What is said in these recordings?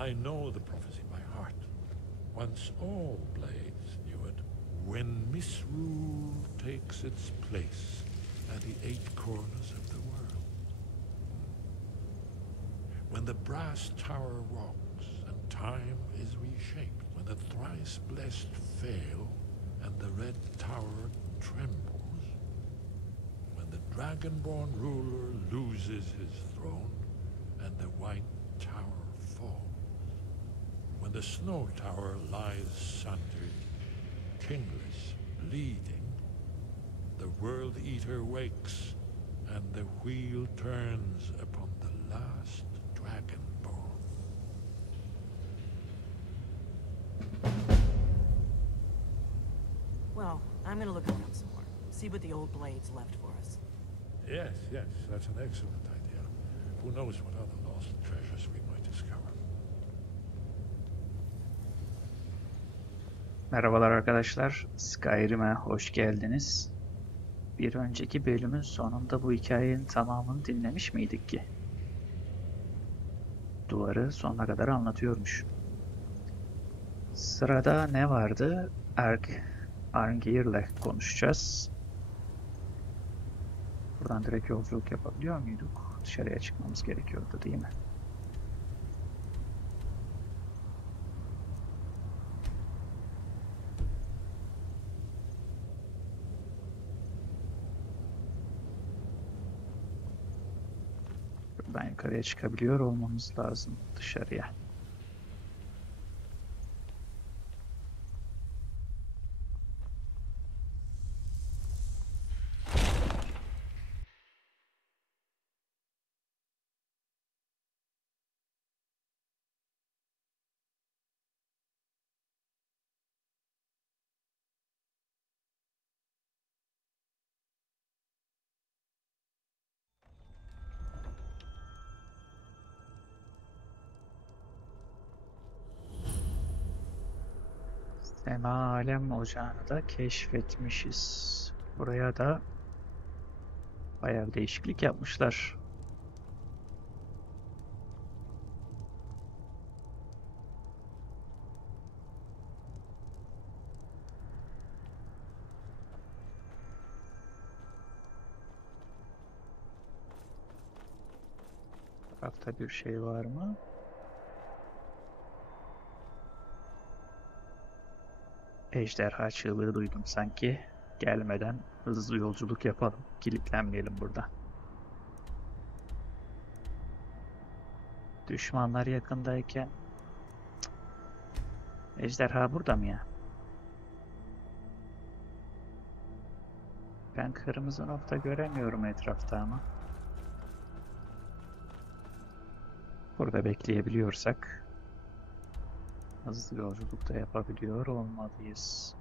I know the prophecy by heart. Once all blades knew it. When misrule takes its place at the eight corners of the world. When the brass tower rocks and time is reshaped. When the thrice blessed fail and the red tower trembles. When the dragonborn ruler loses his throne and the white tower falls. When the snow tower lies sundered, kingless, bleeding, the world eater wakes, and the wheel turns upon the last dragonborn. Well, I'm gonna look around some more. See what the old blades left for us. Yes, that's an excellent idea. Who knows what other lost treasures we might discover. Merhabalar arkadaşlar, Skyrim'e hoş geldiniz. Bir önceki bölümün sonunda bu hikayenin tamamını dinlemiş miydik ki? Duvarı sonuna kadar anlatıyormuş. Sırada ne vardı? Arngir'le konuşacağız. Buradan direkt yolculuk yapabiliyor muyduk? Dışarıya çıkmamız gerekiyordu değil mi? Buradan yukarıya çıkabiliyor olmamız lazım dışarıya. Sema Alem Ocağı'nı da keşfetmişiz. Buraya da bayağı bir değişiklik yapmışlar. Tarafta bir şey var mı? Ejderha çığlığı duydum sanki. Gelmeden hızlı yolculuk yapalım. Kilitlenmeyelim burada. Düşmanlar yakındayken... Ejderha burada mı ya? Ben kırmızı nokta göremiyorum etrafta ama. Burada bekleyebiliyorsak hızlı yolculuk da yapabiliyor olmalıyız.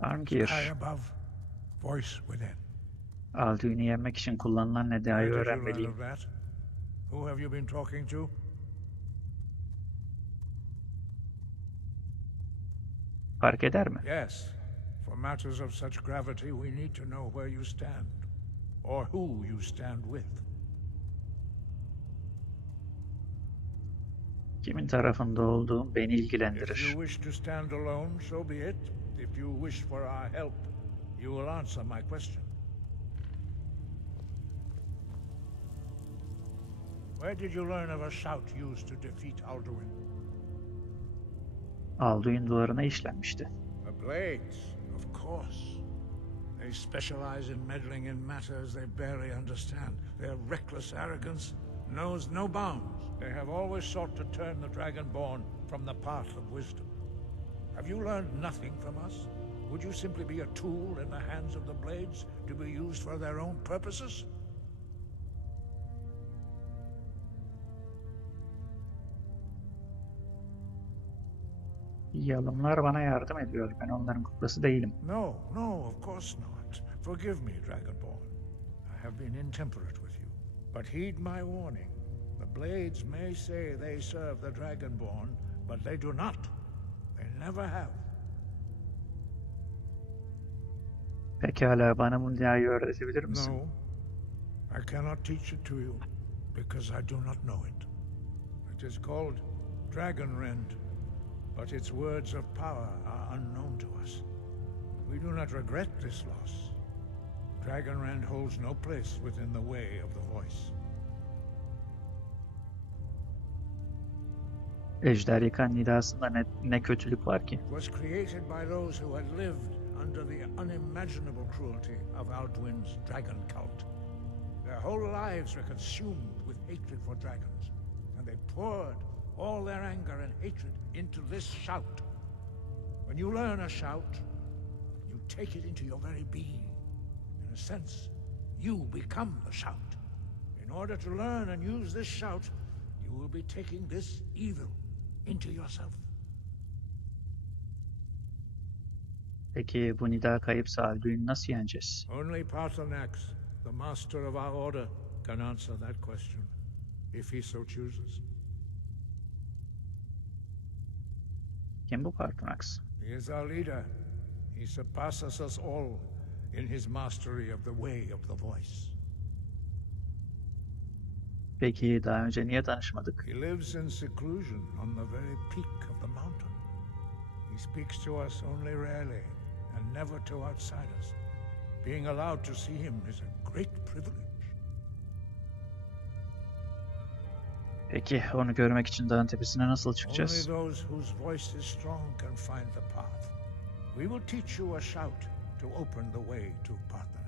Arngir, Alduin'i yenmek için kullanılan nedayı öğrenmeliyim. Who have you been talking to? Fark eder mi? Yes. For matters of such gravity, we need to know where you stand, or who you stand with. Kimin tarafında olduğum beni If ilgilendirir. you wish to stand alone, so be it. If you wish for our help, you will answer my question. Where did you learn of a shout used to defeat Alduin? Alduin duvarına işlenmişti. The Blades, of course. They specialize in meddling in matters they barely understand. Their reckless arrogance knows no bounds. They have always sought to turn the Dragonborn from the path of wisdom. Have you learned nothing from us? Would you simply be a tool in the hands of the Blades to be used for their own purposes? Yalımlar bana yardım ediyor. Ben onların kuklası değilim. No, no, of course not. Forgive me, Dragonborn. I have been intemperate with you. But heed my warning. The Blades may say they serve the Dragonborn, but they do not. They never have. Pekala, bana bu dünyayı öğretebilir misin? No, I cannot teach it to you, because I do not know it. It is called Dragonrend, but its words of power are unknown to us. We do not regret this loss. Dragonrend holds no place within the way of the voice. Ejder yıkan nidasında ne kötülük var ki? It was created by those who had lived under the unimaginable cruelty of Alduin's dragon cult. Their whole lives were consumed with hatred for dragons, and they poured all their anger and hatred into this shout. When you learn a shout, you take it into your very being. In a sense, you become the shout. In order to learn and use this shout, you will be taking this evil into yourself. Peki bu nida kayıpsa Alduin'i nasıl yeneceğiz? Only Paarthurnax, the master of our order, can answer that question, if he so chooses. Kim bu Paarthurnax? He is our leader. He surpasses us all in his mastery of the way of the voice. Peki daha önce niye tanışmadık? He lives in seclusion on the very peak of the mountain. He speaks to us only rarely, and never to outsiders. Being allowed to see him is a great privilege. Peki onu görmek için dağın tepesine nasıl Only çıkacağız? those whose voice is strong can find the path. We will teach you a shout to open the way to Paarthurnax.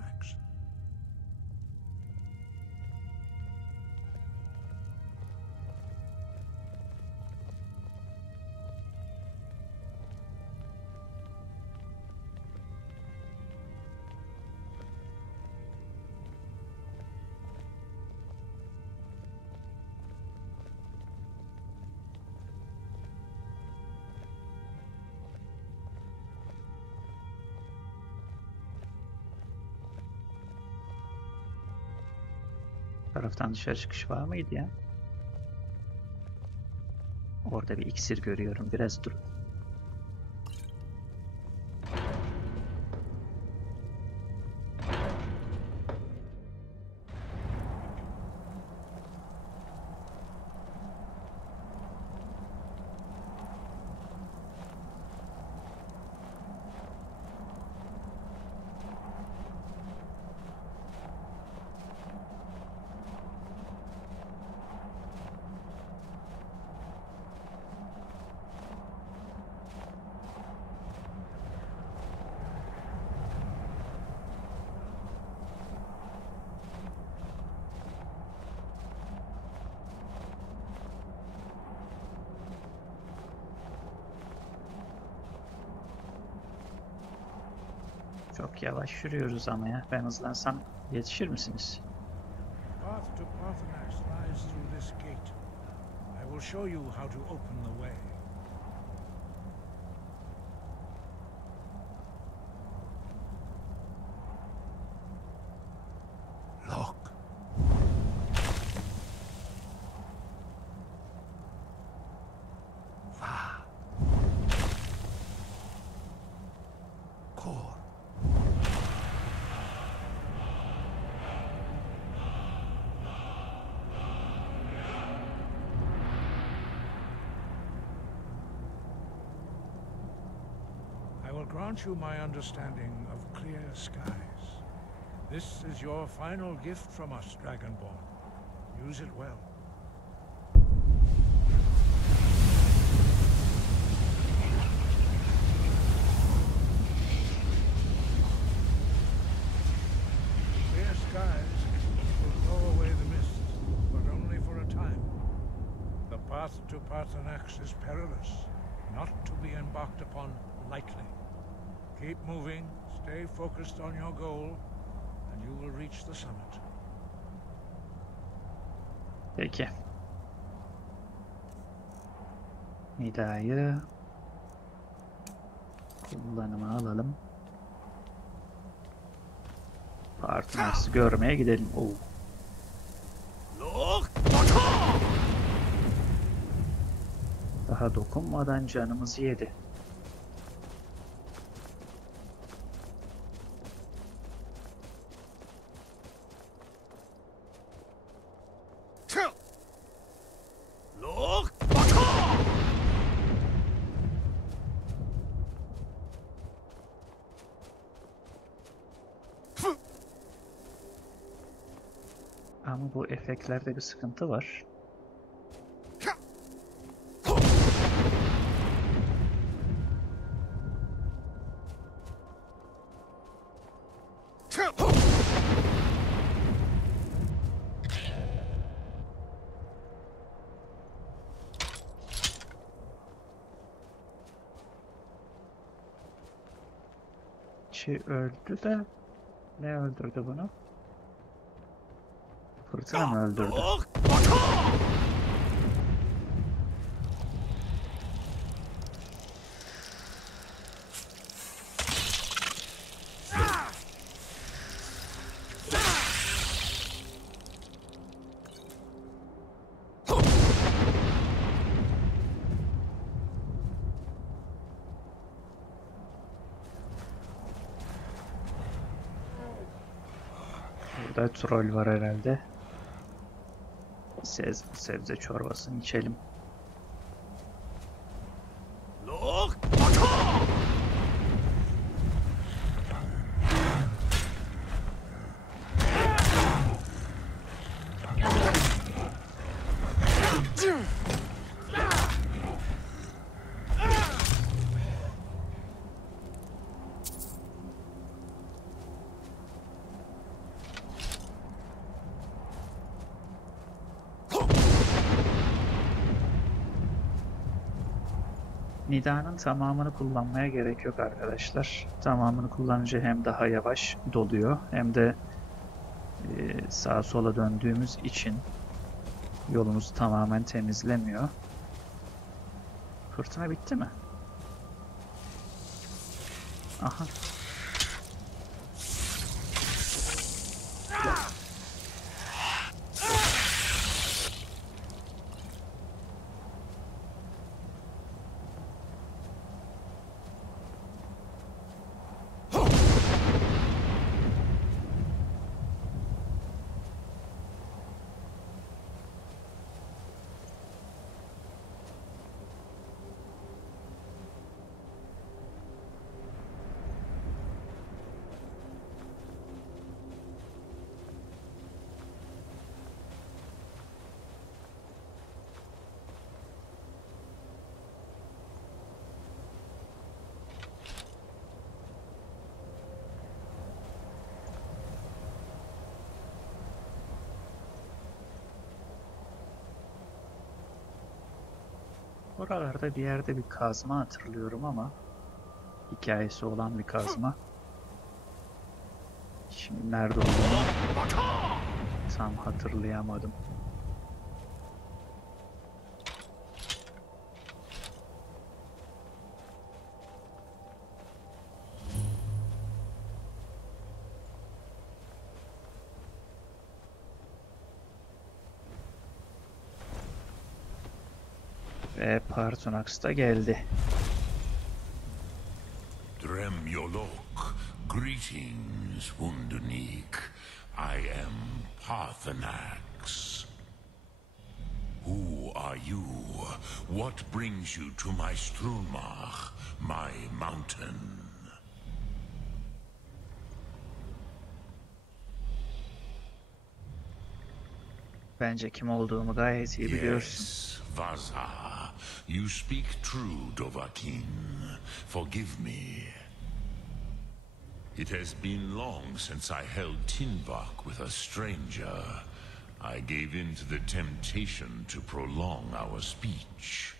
Taraftan dışarı çıkış var mıydı ya? Orada bir iksir görüyorum. Biraz dur. Çok yavaş yürüyoruz ama ya. Ben hızlansam yetişir misiniz? Path to Paarthurnax lies through this gate. I will show you how to open the way. Look. Va. Kor. I will grant you my understanding of clear skies. This is your final gift from us, Dragonborn. Use it well. Clear skies will blow away the mist, but only for a time. The path to Paarthurnax is perilous, not to be embarked upon lightly. Keep moving, stay focused on your goal, and you will reach the summit. Peki. Nida'yı Kullanıma alalım. Partonax'ı görmeye gidelim. Oo. Daha dokunmadan canımızı yedi. Ama bu efektlerde bir sıkıntı var. Öldü de ne öldürdü bunu? Fırtına mı öldürdü? Burada troll var herhalde. Sebze çorbasını içelim. Nida'nın tamamını kullanmaya gerek yok arkadaşlar. Tamamını kullanınca hem daha yavaş doluyor hem de sağa sola döndüğümüz için yolumuzu tamamen temizlemiyor. Fırtına bitti mi? Aha. Oralarda bir yerde bir kazma hatırlıyorum ama hikayesi olan bir kazma. Şimdi nerede olduğunu tam hatırlayamadım. Ve Partonax da geldi. Dremyolok, greetings, Wunderneek. I am Parthenax. Who are you? What brings you to my Strulmach, my mountain? Bence kim olduğumu gayet iyi biliyorsun. Yes, Vaza. You speak true, Dovahkiin. Forgive me. It has been long since I held Tinvak with a stranger. I gave in to the temptation to prolong our speech.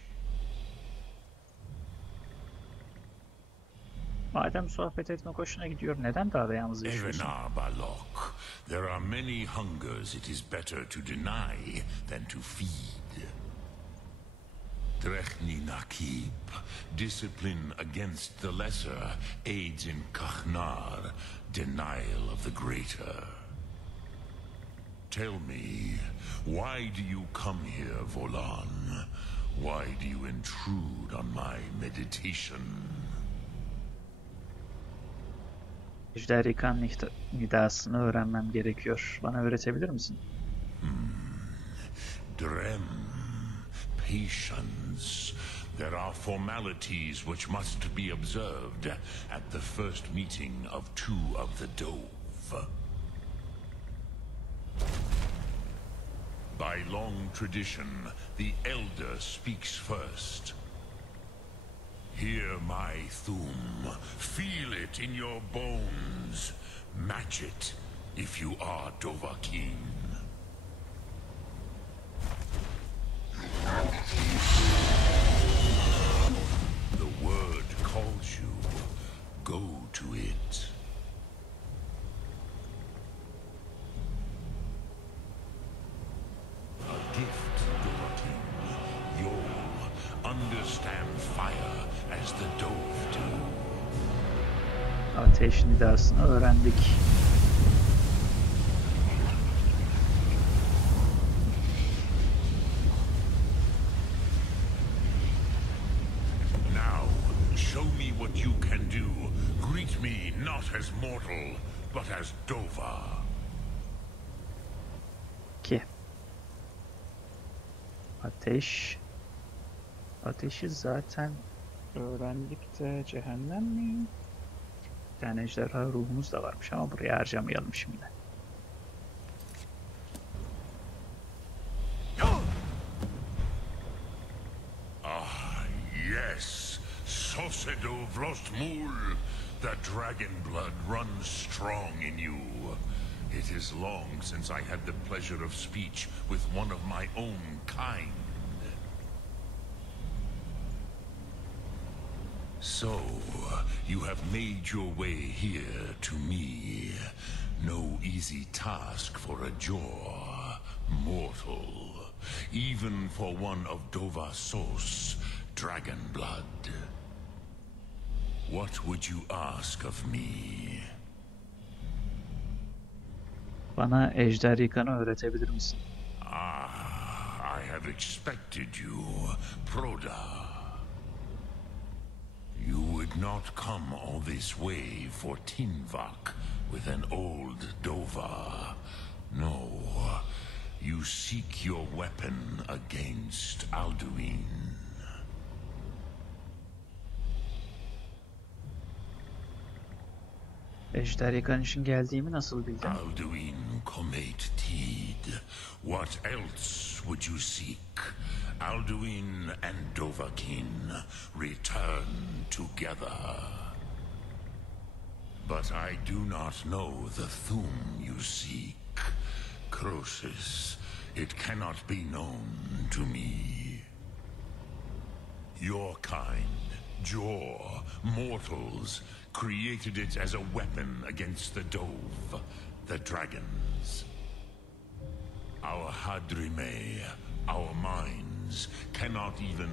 Madem sohbet etmek hoşuna gidiyor, neden daha da yalnız yaşıyorsun? Erenar Balok, there are many hungers it is better to deny than to feed. Drechni Nakib, discipline against the lesser aids in Kachnar, denial of the greater. Tell me, why do you come here, Volan? Why do you intrude on my meditation? Ejderha nidasını öğrenmem gerekiyor. Bana öğretebilir misin? Drem, patience. There are formalities which must be observed at the first meeting of two of the Dove. By long tradition, the Elder speaks first. Hear my Thum. Feel it in your bones. Match it if you are Dovahkiin. The word calls you. Go to it. A gift, Dovahkiin. You'll understand fire as the Dove do. Ateş nidasını öğrendik. Now, show me what you can do. Greet me not as mortal, but as Dova. Ki. Ateş. Ateşi zaten öğrendik de cehennem mi? Bir tane ejderha ruhumuz da varmış ama buraya harcamayalım şimdi. Ah, yes. Sosedo Vrostmul. The dragon blood runs strong in you. It is long since I had the pleasure of speech with one of my own kind. So, you have made your way here to me. No easy task for a Jor, mortal. Even for one of Dovahsos, dragon blood. What would you ask of me? Bana ejder yıkanı öğretebilir misin? Ah, I have expected you, Proda. You would not come all this way for Tinvak with an old Dova. No, you seek your weapon against Alduin. Ejder yıkan için geldiğimi nasıl bildin? Alduin Comate Teed. What else would you seek? Alduin and Dovahkiin return together. But I do not know the Thum you seek. Croesus, it cannot be known to me. Your kind, Jor, mortals, created it as a weapon against the Dove, the dragons. Our Hadrime, our minds, cannot even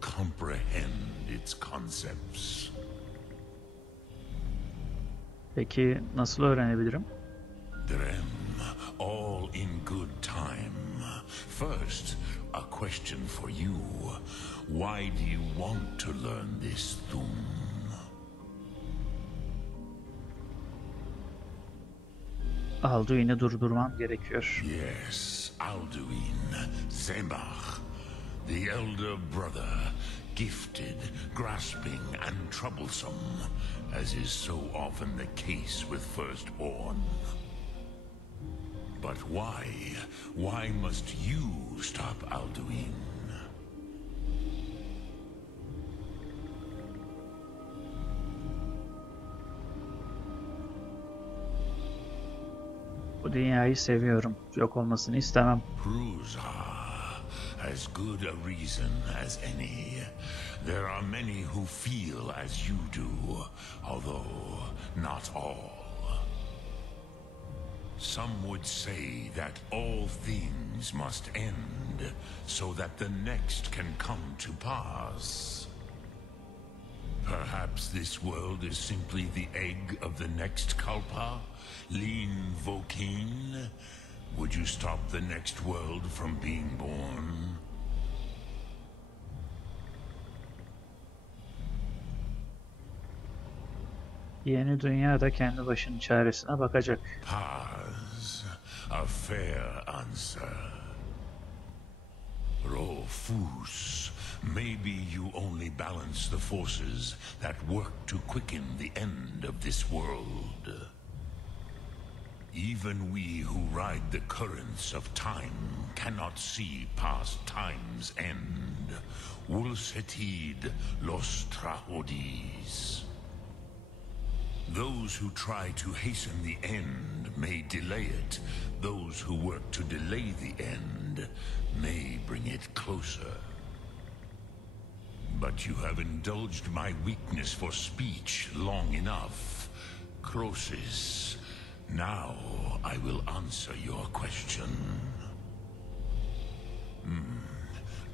comprehend its concepts. Peki nasıl öğrenebilirim? Drem, all in good time. First, a question for you. Why do you want to learn this Thum? Alduin'i durdurmam gerekiyor. Yes, Alduin, Zembach, the elder brother, gifted, grasping, and troublesome, as is so often the case with Firstborn. But why? Why must you stop Alduin? Bu dünyayı seviyorum. Yok olmasını istemem. Prusa, as good a reason as any. There are many who feel as you do, although not all. Some would say that all things must end so that the next can come to pass. Perhaps this world is simply the egg of the next Kalpa, Lin Vokin. Would you stop the next world from being born? Yeni dünya da kendi başının çaresine bakacak. Paz, a fair answer. Rofus, maybe you only balance the forces that work to quicken the end of this world. Even we who ride the currents of time cannot see past time's end. Wulsetid los Trahodis. Those who try to hasten the end may delay it. Those who work to delay the end may bring it closer. But you have indulged my weakness for speech long enough. Croesus, now I will answer your question.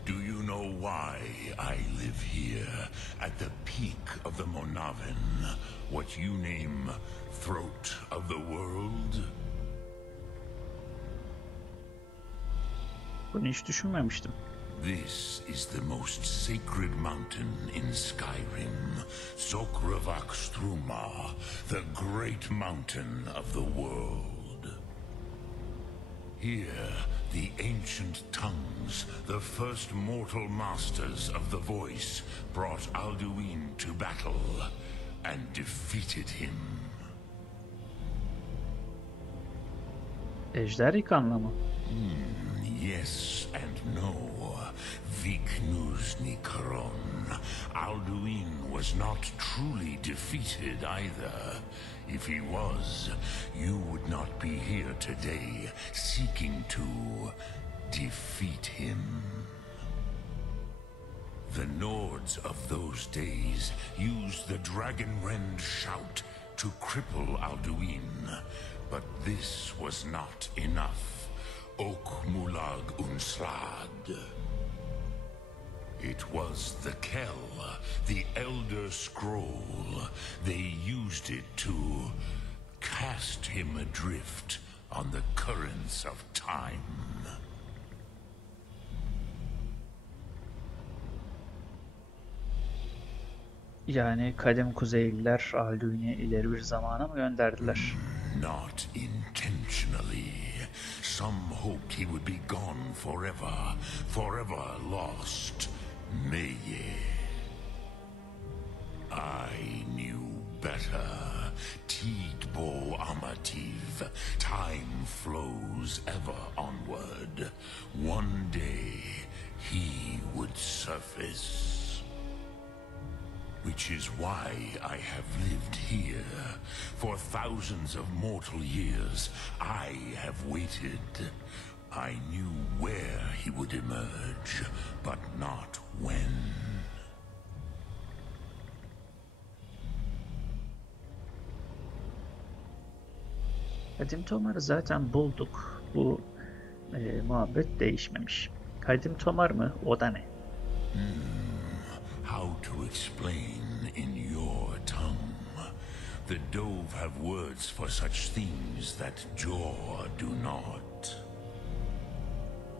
Do you know why I live here, at the peak of the Monavin, what you name Throat of the World? Bunu hiç düşünmemiştim. This is the most sacred mountain in Skyrim, Sokravak Struma, the great mountain of the world. Here, the ancient tongues, the first mortal masters of the voice, brought Alduin to battle and defeated him. Ejder yıkanla mı? Yes and no. Viknus Nikaron. Alduin was not truly defeated either. If he was, you would not be here today, seeking to defeat him. The Nords of those days used the Dragonrend shout to cripple Alduin, but this was not enough. Ok Mulag Unslag. It was the Kell, the Elder Scroll. They used it to cast him adrift on the currents of time. Yani kadim Kuzeyliler Alduin'i ileri bir zamana mı gönderdiler? Not intentionally. Some hoped he would be gone forever, forever lost. Meye. I knew better. Tidbo Amativ. Time flows ever onward. One day, he would surface. Which is why I have lived here. For thousands of mortal years, I have waited. I knew where he would emerge, but not when. Kadim Tomar'ı zaten bulduk. Bu muhabbet değişmemiş. Kadim Tomar mı? O da ne? How to explain in your tongue? The Dove have words for such things that Jor do not.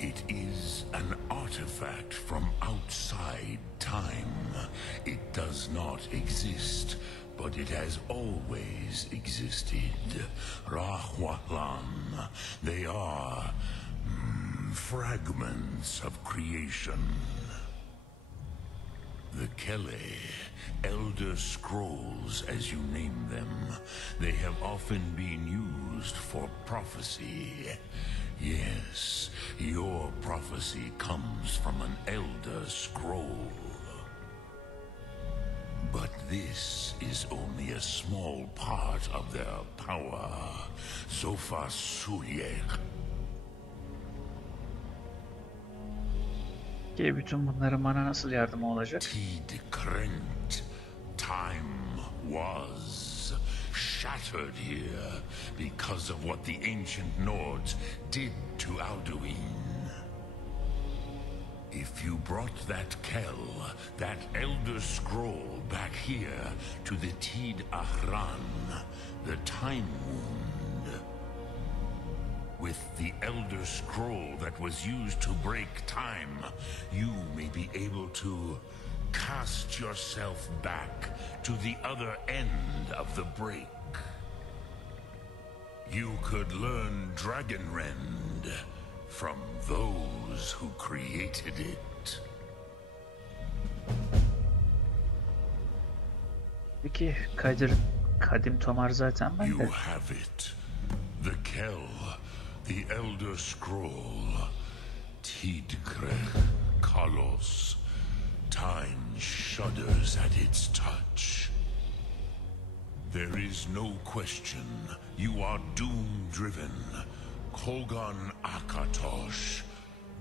It is an artifact from outside time. It does not exist, but it has always existed. Rahwalan. They are fragments of creation. The Kele, Elder Scrolls as you name them, they have often been used for prophecy. Yes, your prophecy comes from an Elder Scroll. But this is only a small part of their power. Zofa Suyek. Ki bütün bunların bana nasıl yardımı olacak? Tid Krent. Time was. shattered here because of what the ancient Nords did to Alduin. If you brought that Kell, that Elder Scroll, back here to the Tid Ahran, the Time Wound, with the Elder Scroll that was used to break time, you may be able to cast yourself back to the other end of the break. You could learn Dragonrend from those who created it. Peki Kadir, Kadim Tomar zaten ben You de. have it. The Kell, the Elder Scroll, Tidkrech Kalos. Time shudders at its touch. There is no question. You are doom-driven. Kogan Akatosh.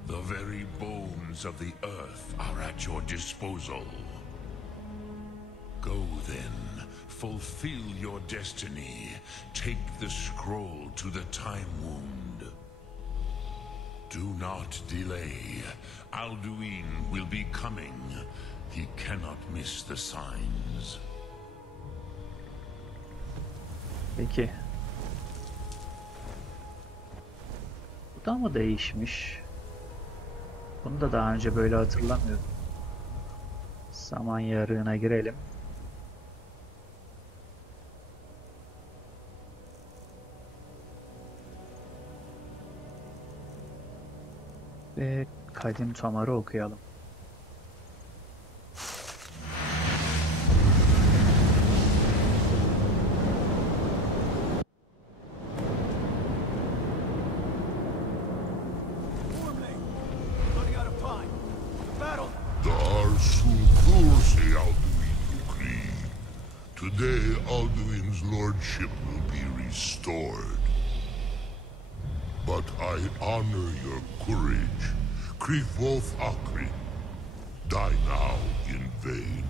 The very bones of the earth are at your disposal. Go then. Fulfill your destiny. Take the scroll to the Time Wound. Do not delay. Alduin will be coming. He cannot miss the signs. Peki. Bu da mı değişmiş? Bunu da daha önce böyle hatırlamıyorum. Zaman yarığına girelim. Ve Kadim Tomar'ı okuyalım. Running out of time. The battle. Today, Alduin's lordship will be restored. But I honor your courage. Krivvolf Akri. Die now in vain.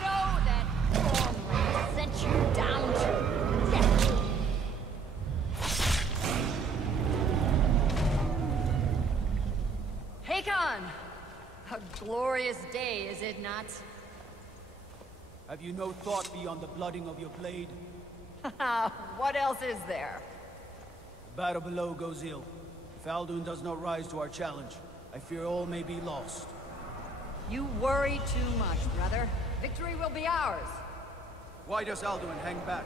Know that Thornley sent you down to death. Hakon! A glorious day, is it not? Have you no thought beyond the blooding of your blade? What else is there? The battle below goes ill. If Alduin does not rise to our challenge, I fear all may be lost. You worry too much, brother. Victory will be ours. Why does Alduin hang back?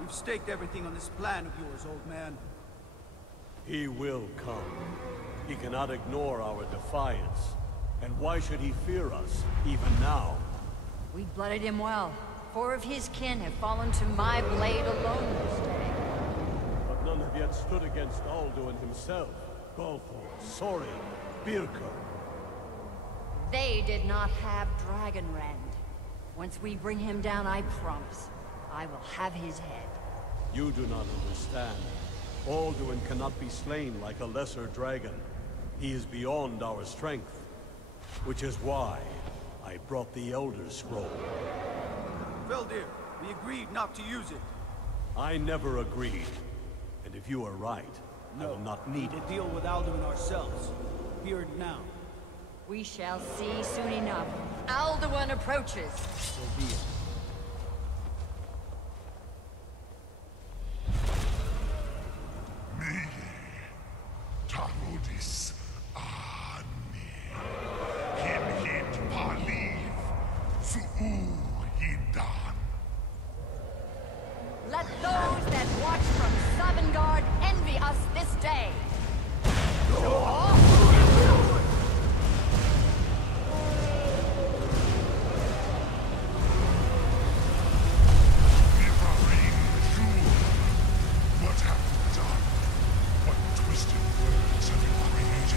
We've staked everything on this plan of yours, old man. He will come. He cannot ignore our defiance. And why should he fear us, even now? We blooded him well. 4 of his kin have fallen to my blade alone this day. But none have yet stood against Alduin himself. Balthor, Sorin, Birka. They did not have Dragonrend. Once we bring him down, I promise, I will have his head. You do not understand. Alduin cannot be slain like a lesser dragon. He is beyond our strength. Which is why I brought the Elder Scroll. Veldir, we agreed not to use it. I never agreed. And if you are right, I will not need We'll it. deal with Alduin ourselves. Here and now. We shall see soon enough. Alduin approaches. So be it. Tarodis Ani. Himhit Paliv. Su'uhidan. Let those that watch from Sovngarde envy us this day. Mivarin Shur. What have you done? What twisted words have you created?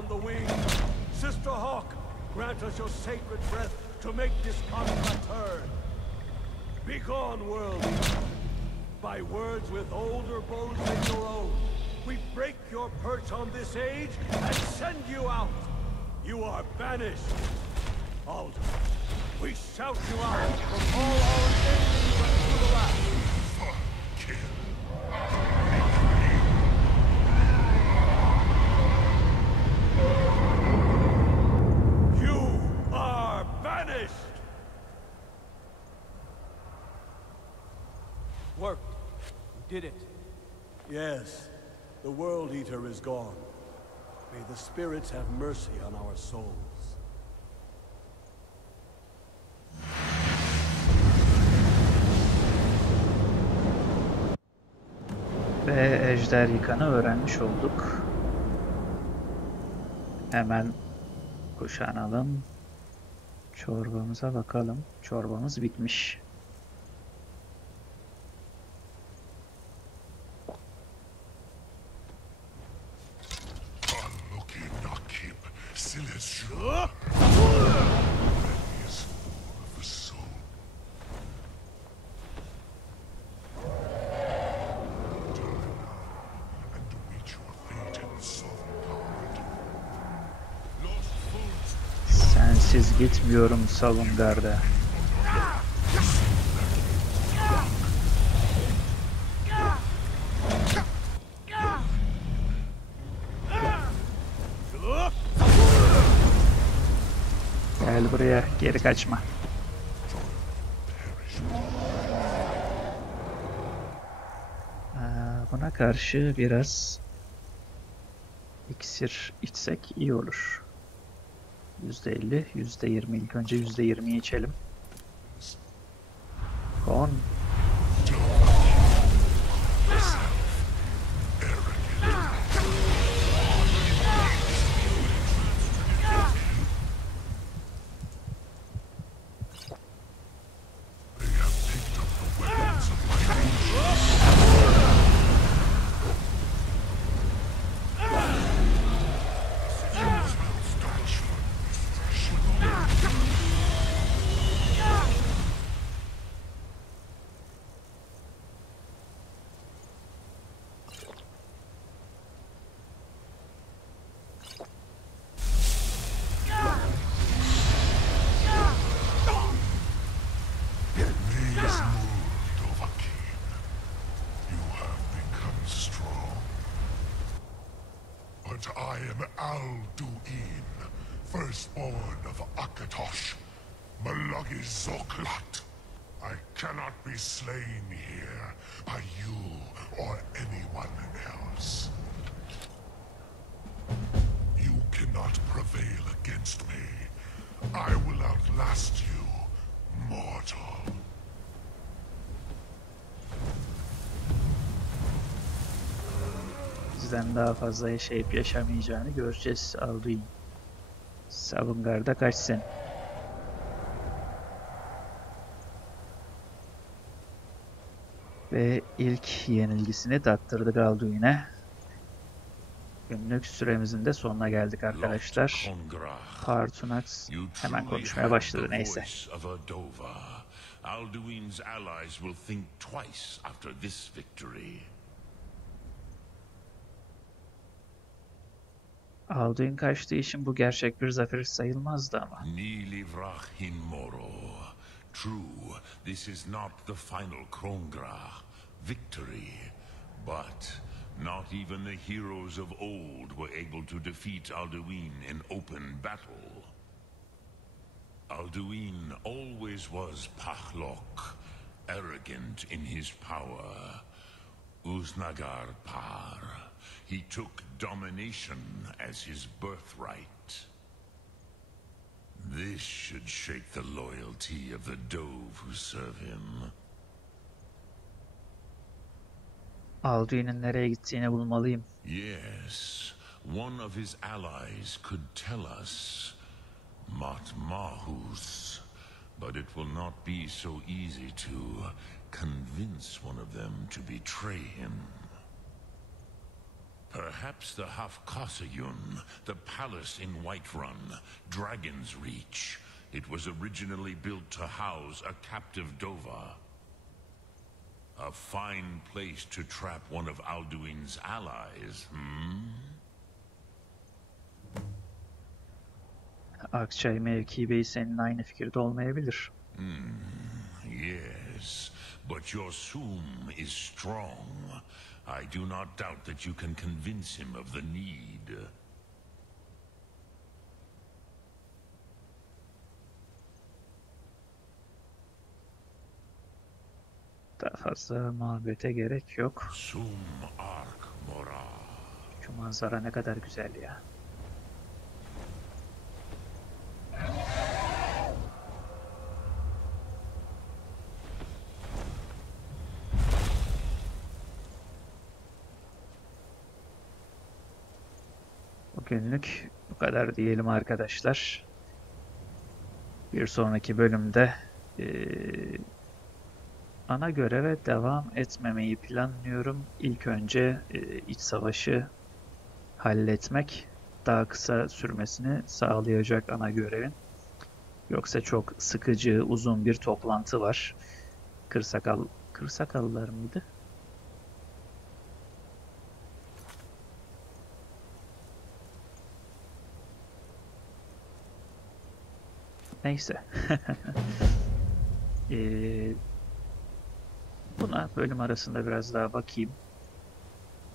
on the wing. Sister Hawk, grant us your sacred breath to make this contract heard. Begone, world. By words with older bows than your own, we break your perch on this age and send you out. You are banished. Alder, we shout you out from all our enemies unto the last. You are banished! Worked. You did it. Yes, the World Eater is gone. May the spirits have mercy on our souls. Ve ejder yıkanı öğrenmiş olduk. Hemen kuşanalım. Çorbamıza bakalım. Çorbamız bitmiş. Sensiz gitmiyorum Savungar'da. Gel buraya, geri kaçma. Buna karşı biraz iksir içsek iyi olur. %50, %20. İlk önce %20'yi içelim. Kon. I am Alduin, firstborn of Akatosh, Malagi Zoklat. I cannot be slain here by you or anyone else. You cannot prevail against me. I will outlast you, mortal. Bizden daha fazla yaşayıp yaşamayacağını göreceğiz Alduin. Savungar'da kaçsın. Ve ilk yenilgisini tattırdık Alduin'e. Günlük süremizin de sonuna geldik arkadaşlar. Partunax hemen konuşmaya başladı neyse. Alduin's allies will think twice after this victory. Alduin kaçtığı için bu gerçek bir zafer sayılmazdı ama. Nilivrahin Moro. True, this is not the final Krongrach victory, but not even the heroes of old were able to defeat Alduin in open battle. Alduin always was Pahlok, arrogant in his power. Uznagar Par. He took domination as his birthright. This should shake the loyalty of the Dove who serve him. Alduin'in nereye gittiğini bulmalıyım. Yes, one of his allies could tell us. Matmahus. But it will not be so easy to convince one of them to betray him. Perhaps the Hafkasayun, the palace in Whiterun, Dragon's Reach. It was originally built to house a captive Dova. A fine place to trap one of Alduin's allies, Akçay mevki beyi seninle aynı fikirde olmayabilir. Yes, but your Sum is strong. I do not doubt that you can convince him of the need. Daha fazla muhabbete gerek yok. Sum Ark Mora. Şu manzara ne kadar güzel ya. Bugünlük bu kadar diyelim arkadaşlar. Bir sonraki bölümde ana göreve devam etmemeyi planlıyorum. İlk önce iç savaşı halletmek daha kısa sürmesini sağlayacak ana görevin. Yoksa çok sıkıcı, uzun bir toplantı var. Kırsakallılar mıydı? Neyse. Buna bölüm arasında biraz daha bakayım.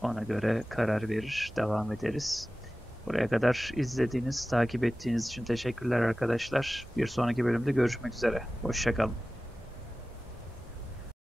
Ona göre karar verir, devam ederiz. Buraya kadar izlediğiniz, takip ettiğiniz için teşekkürler arkadaşlar. Bir sonraki bölümde görüşmek üzere. Hoşça kalın.